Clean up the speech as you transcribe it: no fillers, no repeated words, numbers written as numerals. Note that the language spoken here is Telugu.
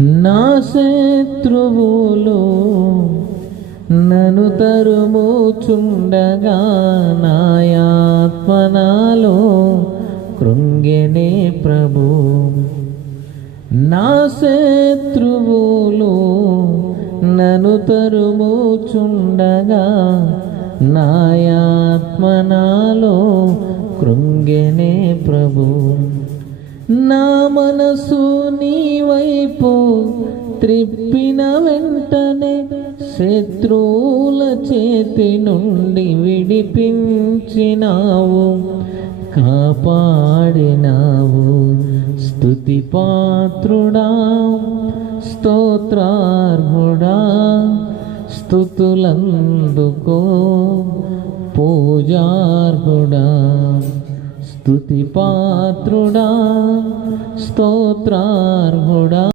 నా శత్రువులు నన్ను తరుముచుండగా నాయాత్మ నాలో కృంగెనే ప్రభు. నా శత్రువులు నన్ను తరుముచుండగా నాయాత్మ నాలో కృంగెనే ప్రభు. నా మనసు నీ వైపు త్రిప్పిన వెంటనే శత్రువుల చేతి నుండి విడిపించినావు, కాపాడినావు. స్తుతి పాత్రుడా, స్తోత్రార్హుడా, స్తుతులందుకో పూజార్హుడా. స్తుతి పాత్రుడా, స్తోత్రార్హుడా.